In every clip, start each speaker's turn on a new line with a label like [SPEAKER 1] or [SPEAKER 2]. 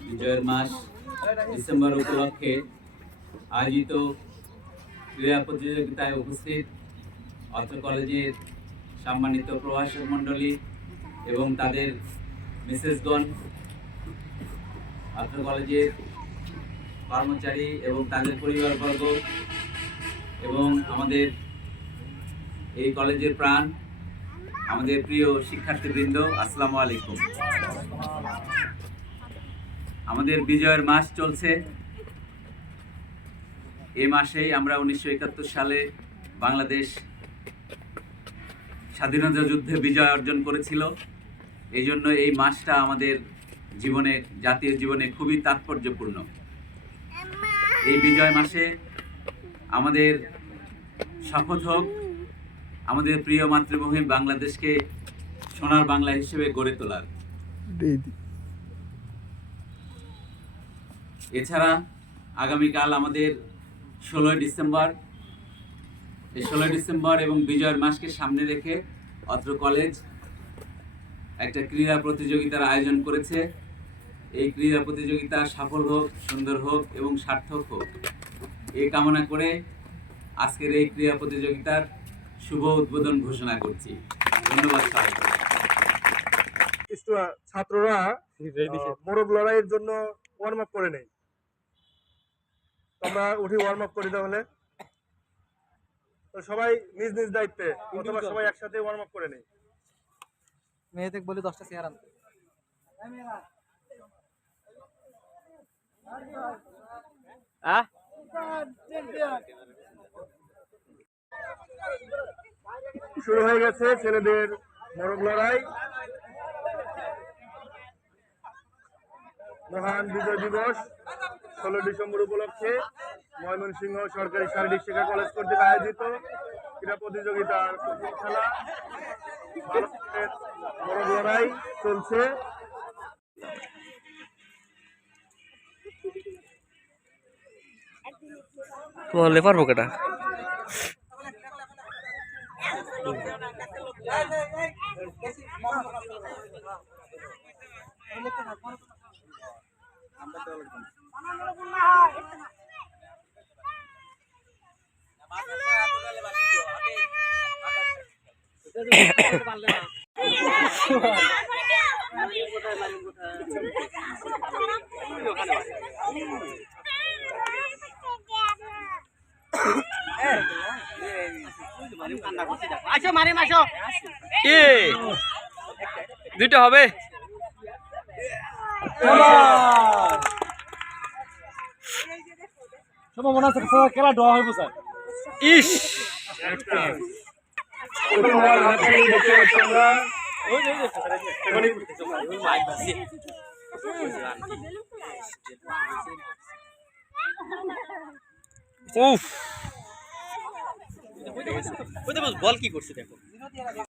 [SPEAKER 1] বিজয়ের মাস ডিসেম্বর উপলক্ষে আয়োজিত ক্রীড়া প্রতিযোগিতায় উপস্থিত অর্থ কলেজের সম্মানিত প্রভাষক মণ্ডলী এবং তাদের মিসেসগণ, অর্থ কলেজের কর্মচারী এবং তাদের পরিবারবর্গ এবং আমাদের এই কলেজের প্রাণ আমাদের প্রিয় শিক্ষার্থীবৃন্দ, আসসালামু আলাইকুম। আমাদের বিজয়ের মাস চলছে। এই মাসেই আমরা উনিশশো একাত্তর সালে বাংলাদেশ স্বাধীনতা যুদ্ধে বিজয় অর্জন করেছিল। এই জন্য এই মাসটা আমাদের জীবনে, জাতীয় জীবনে খুবই তাৎপর্যপূর্ণ। এই বিজয় মাসে আমাদের শপথ হোক আমাদের প্রিয় মাতৃভূমি বাংলাদেশকে সোনার বাংলা হিসেবে গড়ে তোলার। এছাড়া আগামীকাল আমাদের ষোলোই ডিসেম্বর এই ষোলোই ডিসেম্বর এবং বিজয়ের মাসকে সামনে রেখে অত্র কলেজ একটা ক্রীড়া প্রতিযোগিতার আয়োজন করেছে। এই ক্রীড়া প্রতিযোগিতা সফল হোক সুন্দর হোক এবং সার্থক হোক এই কামনা করে আজকের এই ক্রীড়া প্রতিযোগিতার শুভ উদ্বোধন ঘোষণা করছি। ধন্যবাদ সবাইকে।
[SPEAKER 2] ছাত্ররা আহ, মোরগ লড়াইয়ের জন্য ওয়ার্ম আপ করে নেই। আমরা উঠি ওয়ার্ম আপ করি তাহলে তো সবাই নিজ নিজ দায়িত্বে অথবা সবাই একসাথে ওয়ার্ম আপ করে নেই।
[SPEAKER 3] মেয়েদের বলে দশটা চেয়ার আনতে
[SPEAKER 2] শুরু হয়ে গেছে ছেলেদের মোরগ লড়াই। মহান বিজয় দিবস ষোলো ডিসেম্বর উপলক্ষে ময়মনসিংহ সরকারি শারীরিক শিক্ষা কলেজ কর্তৃক আয়োজিত ক্রীড়া প্রতিযোগিতার খেলা। মোরগ লড়াই চলছে।
[SPEAKER 3] বললে পারব কেটা
[SPEAKER 4] আসো মারি মাসো
[SPEAKER 3] এ দুইটা হবে।
[SPEAKER 5] সম্ভাবনা আছে সবাই খেলা ড্র হইব স্যার
[SPEAKER 3] ইস।
[SPEAKER 2] বল কি নিয়ে দেখতে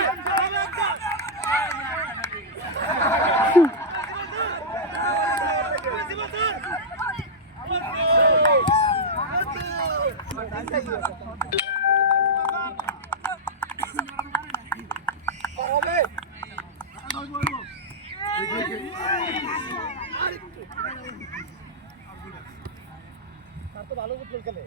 [SPEAKER 3] ফুটবল খেলে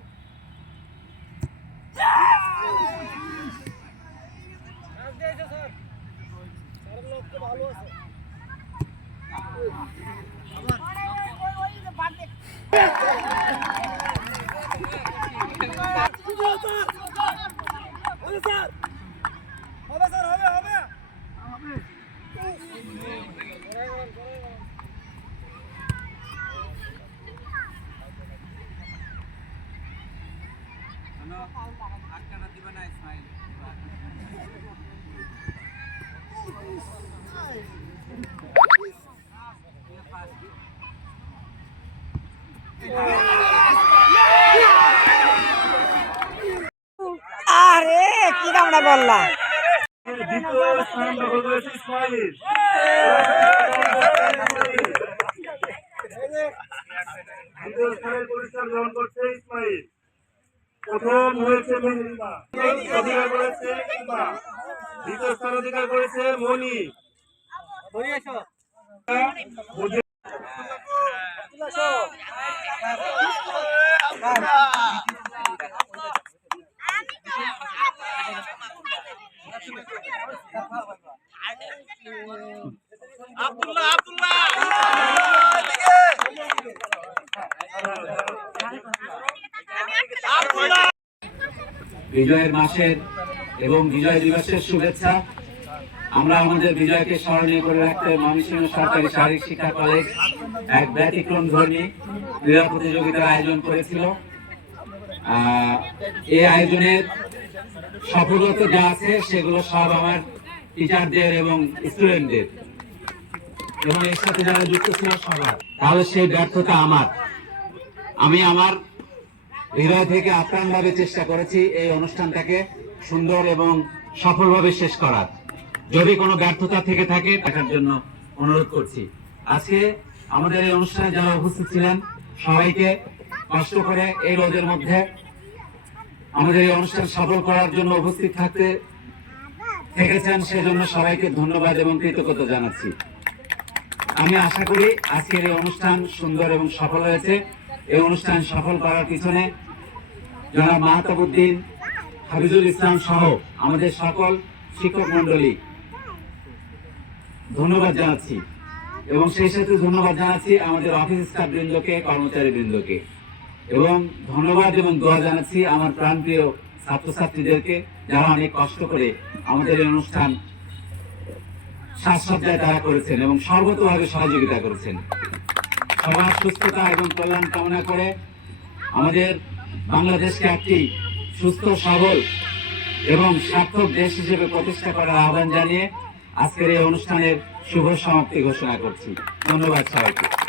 [SPEAKER 3] ভালো আছে। আরে
[SPEAKER 2] কি কামড়া বললাম প্রথম হয়েছে মেহরিমা দ্বিতীয় স্থান অধিকার করেছে মনি
[SPEAKER 1] বিজয়ের মাসের এবং বিজয় দিবসের শুভেচ্ছা। আমরা আমাদের বিজয়কে স্মরণীয় করে রাখতে ময়মনসিংহ সরকারি শারীরিক শিক্ষা কলেজ এক ব্যতিক্রম ধর্মী ক্রীড়া প্রতিযোগিতার আয়োজন করেছিল। এই আয়োজনের সফলতা যা আছে সেগুলো সব আমার টিচারদের এবং স্টুডেন্টদের এবং এর সাথে যারা যুক্ত ছিল সবার। তাহলে সেই ব্যর্থতা আমার। আমি আমার হৃদয় থেকে আপ্রাণভাবে চেষ্টা করেছি এই অনুষ্ঠানটাকে সুন্দর এবং সফলভাবে শেষ করার। যদি কোনো ব্যর্থতা থেকে থাকে, দেখার জন্য অনুরোধ করছি। আজকে আমাদের এই অনুষ্ঠানে যারা উপস্থিত ছিলেন, সবাইকে কষ্ট করে এই রোদের মধ্যে আমাদের এই অনুষ্ঠান সফল করার জন্য উপস্থিত থাকতে থেকেছেন, সেজন্য সবাইকে ধন্যবাদ এবং কৃতজ্ঞতা জানাচ্ছি। আমি আশা করি আজকের এই অনুষ্ঠান সুন্দর এবং সফল হয়েছে। এই অনুষ্ঠান সফল করার পিছনে যারা মাহতাবুদ্দিন হাফিজুল ইসলাম সহ আমাদের সকল শিক্ষক মন্ডলী ধন্যবাদ জানাচ্ছি। এবং সেই সাথে ধন্যবাদ জানাচ্ছি আমাদের অফিস স্টাফ বৃন্দকে কর্মচারী বৃন্দকে এবং ধন্যবাদ এবং দোয়া জানাচ্ছি আমার প্রাণপ্রিয় ছাত্রছাত্রীদেরকে, যারা অনেক কষ্ট করে আমাদের এই অনুষ্ঠান সাজসজ্জায় তারা করেছেন এবং সর্বতভাবে সহযোগিতা করেছেন। সবার সুস্থতা এবং কল্যাণ কামনা করে আমাদের বাংলাদেশকে একটি সুস্থ, সবল এবং সার্থক দেশ হিসেবে প্রতিষ্ঠা করার আহ্বান জানিয়ে আজকের এই অনুষ্ঠানের শুভ সমাপ্তি ঘোষণা করছি। ধন্যবাদ সবাইকে।